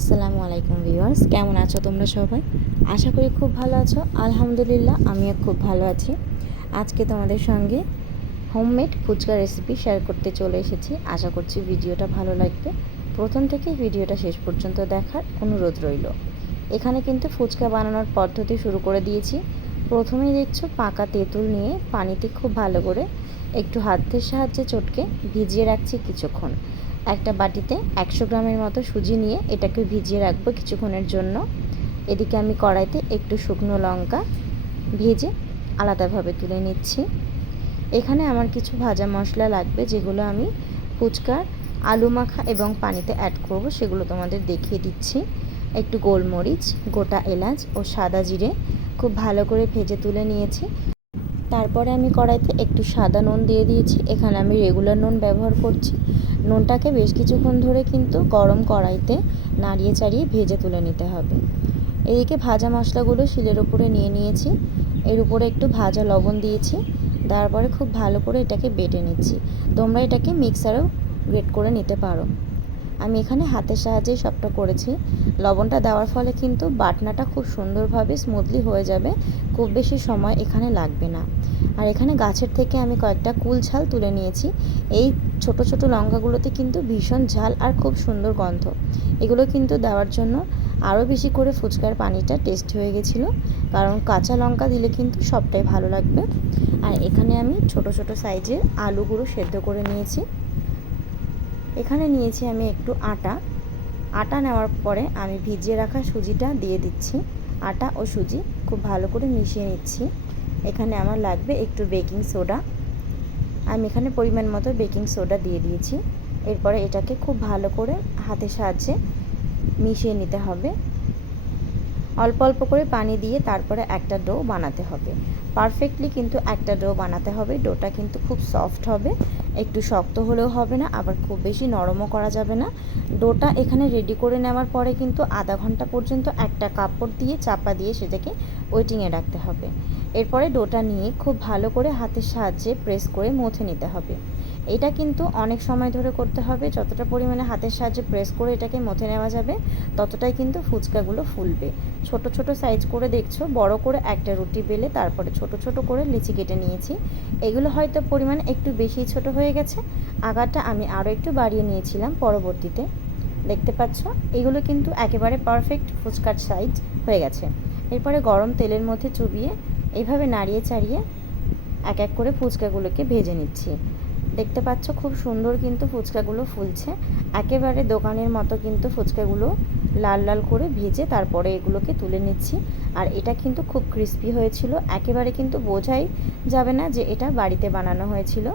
আসসালামু আলাইকুম ভিউয়ার্স, কেমন আছো তোমরা সবাই? আশা করি খুব ভালো আছো। আলহামদুলিল্লাহ, আমিও খুব ভালো আছি। আজকে তোমাদের সঙ্গে হোমমেড ফুচকা রেসিপি শেয়ার করতে চলে এসেছি। আশা করছি ভিডিওটা ভালো লাগবে। প্রথম থেকে ভিডিওটা শেষ পর্যন্ত দেখার অনুরোধ রইল। এখানে কিন্তু ফুচকা বানানোর পদ্ধতি শুরু করে দিয়েছি। প্রথমেই দেখছ, পাকা তেঁতুল নিয়ে পানিতে খুব ভালো করে একটু হাতের সাহায্যে চটকে ভিজিয়ে রাখছি কিছুক্ষণ। একটা বাটিতে একশো গ্রামের মতো সুজি নিয়ে এটাকে ভিজিয়ে রাখব কিছুক্ষণের জন্য। এদিকে আমি কড়াইতে একটু শুকনো লঙ্কা ভেজে আলাদাভাবে তুলে নিচ্ছি। এখানে আমার কিছু ভাজা মশলা লাগবে, যেগুলো আমি ফুচকার আলু মাখা এবং পানিতে অ্যাড করব, সেগুলো তোমাদের দেখিয়ে দিচ্ছি। একটু গোলমরিচ, গোটা এলাচ ও সাদা জিরে খুব ভালো করে ভেজে তুলে নিয়েছি। তারপরে আমি কড়াইতে একটু সাদা নুন দিয়ে দিয়েছি। এখানে আমি রেগুলার নুন ব্যবহার করছি। নুনটাকে বেশ কিছুক্ষণ ধরে কিন্তু গরম কড়াইতে নাড়িয়ে চাড়িয়ে ভেজে তুলে নিতে হবে। এদিকে ভাজা মশলাগুলো শিলের উপরে নিয়ে নিয়েছি। এর উপরে একটু ভাজা লবণ দিয়েছি। তারপরে খুব ভালো করে এটাকে বেটে নিচ্ছি। তোমরা এটাকে মিক্সারেও গ্রেট করে নিতে পারো। আমি এখানে হাতের সাহায্যেই সবটা করেছি। লবণটা দেওয়ার ফলে কিন্তু বাটনাটা খুব সুন্দরভাবে স্মুথলি হয়ে যাবে। খুব বেশি সময় এখানে লাগবে না। আর এখানে গাছের থেকে আমি কয়েকটা কুল ঝাল তুলে নিয়েছি। এই ছোট ছোট লঙ্কাগুলোতে কিন্তু ভীষণ ঝাল আর খুব সুন্দর গন্ধ। এগুলো কিন্তু দেওয়ার জন্য আরও বেশি করে ফুচকার পানিটা টেস্ট হয়ে গেছিল। কারণ কাঁচা লঙ্কা দিলে কিন্তু সবটাই ভালো লাগবে। আর এখানে আমি ছোট ছোট সাইজের আলুগুলো সেদ্ধ করে নিয়েছি। এখানে নিয়েছি আমি একটু আটা। আটা নেওয়ার পরে আমি ভিজিয়ে রাখা সুজিটা দিয়ে দিচ্ছি। আটা ও সুজি খুব ভালো করে মিশিয়ে নিচ্ছি। এখানে আমার লাগবে একটু বেকিং সোডা। আমি এখানে পরিমাণ মতো বেকিং সোডা দিয়ে দিয়েছি। এরপরে এটাকে খুব ভালো করে হাতের সাহায্যে মিশিয়ে নিতে হবে। অল্প অল্প করে পানি দিয়ে তারপরে একটা ডো বানাতে হবে। পারফেক্টলি কিন্তু একটা ডো বানাতে হবে। ডোটা কিন্তু খুব সফট হবে। একটু শক্ত হলেও হবে না, আবার খুব বেশি নরমও করা যাবে না। ডোটা এখানে রেডি করে নেওয়ার পরে কিন্তু আধা ঘণ্টা পর্যন্ত একটা কাপড় দিয়ে চাপা দিয়ে সেটাকে ওয়েটিংয়ে রাখতে হবে। এরপরে ডোটা নিয়ে খুব ভালো করে হাতের সাহায্যে প্রেস করে মুছে নিতে হবে। এটা কিন্তু অনেক সময় ধরে করতে হবে। যতটা পরিমাণে হাতের সাহায্যে প্রেস করে এটাকে মথে নেওয়া যাবে, ততটাই কিন্তু ফুচকাগুলো ফুলবে। ছোট ছোট সাইজ করে দেখছ, বড় করে একটা রুটি বেলে তারপরে ছোট ছোট করে লিচি কেটে নিয়েছি। এগুলো হয়তো পরিমাণ একটু বেশি ছোট হয়ে গেছে। আগারটা আমি আরও একটু বাড়িয়ে নিয়েছিলাম পরবর্তীতে। দেখতে পাচ্ছ, এগুলো কিন্তু একেবারে পারফেক্ট ফুচকার সাইজ হয়ে গেছে। এরপরে গরম তেলের মধ্যে চুবিয়ে এইভাবে নাড়িয়ে, চাড়িয়ে এক এক করে ফুচকাগুলোকে ভেজে নিচ্ছি। দেখতে পাচ্ছ খুব সুন্দর কিন্তু ফুচকাগুলো ফুলছে। একেবারে দোকানের মতো কিন্তু ফুচকাগুলো লাল লাল করে ভেজে তারপরে এগুলোকে তুলে নিচ্ছি। আর এটা কিন্তু খুব ক্রিস্পি হয়েছিল। একেবারে কিন্তু বোঝাই যাবে না যে এটা বাড়িতে বানানো হয়েছিল।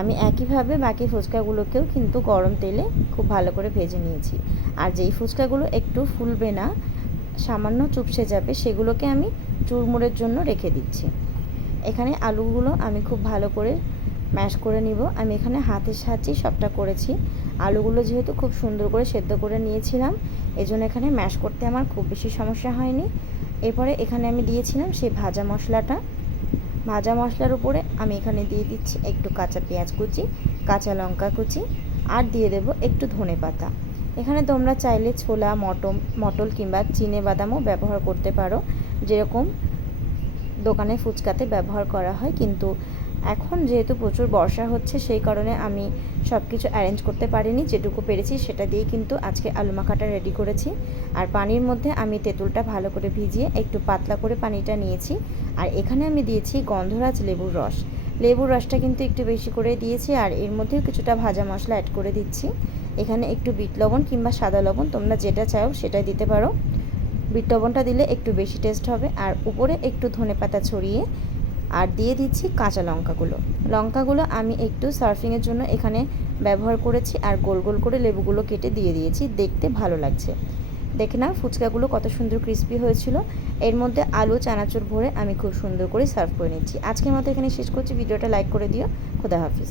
আমি একইভাবে বাকি ফুচকাগুলোকেও কিন্তু গরম তেলে খুব ভালো করে ভেজে নিয়েছি। আর যেই ফুচকাগুলো একটু ফুলবে না, সামান্য চুপসে যাবে, সেগুলোকে আমি চুরমুড়ের জন্য রেখে দিচ্ছি। এখানে আলুগুলো আমি খুব ভালো করে ম্যাশ করে নিব। আমি এখানে হাতের সাহায্যেই সবটা করেছি। আলুগুলো যেহেতু খুব সুন্দর করে সেদ্ধ করে নিয়েছিলাম এই জন্য এখানে ম্যাশ করতে আমার খুব বেশি সমস্যা হয়নি। এরপরে এখানে আমি দিয়েছিলাম সেই ভাজা মশলাটা। ভাজা মশলার উপরে আমি এখানে দিয়ে দিচ্ছি একটু কাঁচা পেঁয়াজ কুচি, কাঁচা লঙ্কা কুচি, আর দিয়ে দেব একটু ধনে পাতা। এখানে তোমরা চাইলে ছোলা, মটম, মটল কিংবা চিনে বাদামও ব্যবহার করতে পারো। যেরকম দোকানে ফুচকাতে ব্যবহার করা হয়, কিন্তু এখন যেহেতু প্রচুর বর্ষা হচ্ছে, সেই কারণে আমি সব কিছু অ্যারেঞ্জ করতে পারিনি, যেটুকু পেরেছি সেটা দিয়ে কিন্তু আজকে আলু মাখাটা রেডি করেছি। আর পানির মধ্যে আমি তেঁতুলটা ভালো করে ভিজিয়ে একটু পাতলা করে পানিটা নিয়েছি। আর এখানে আমি দিয়েছি গন্ধরাজ লেবুর রস। লেবুর রসটা কিন্তু একটু বেশি করে দিয়েছি, আর এর মধ্যেও কিছুটা ভাজা মশলা অ্যাড করে দিচ্ছি। এখানে একটু বিট লবণ কিংবা সাদা লবণ, তোমরা যেটা চাও সেটা দিতে পারো। বিট লবণটা দিলে একটু বেশি টেস্ট হবে। আর উপরে একটু ধনে পাতা ছড়িয়ে আর দিয়ে দিচ্ছি কাঁচা লঙ্কাগুলো। লঙ্কাগুলো আমি একটু সার্ফিংয়ের জন্য এখানে ব্যবহার করেছি আর গোল গোল করে লেবুগুলো কেটে দিয়ে দিয়েছি। দেখতে ভালো লাগছে। দেখে না ফুচকাগুলো কত সুন্দর ক্রিস্পি হয়েছিল। এর মধ্যে আলু চানাচুর ভরে আমি খুব সুন্দর করে সার্ভ করে নিচ্ছি। আজকের মতো এখানে শেষ করছি। ভিডিওটা লাইক করে দিও। খোদা হাফিজ।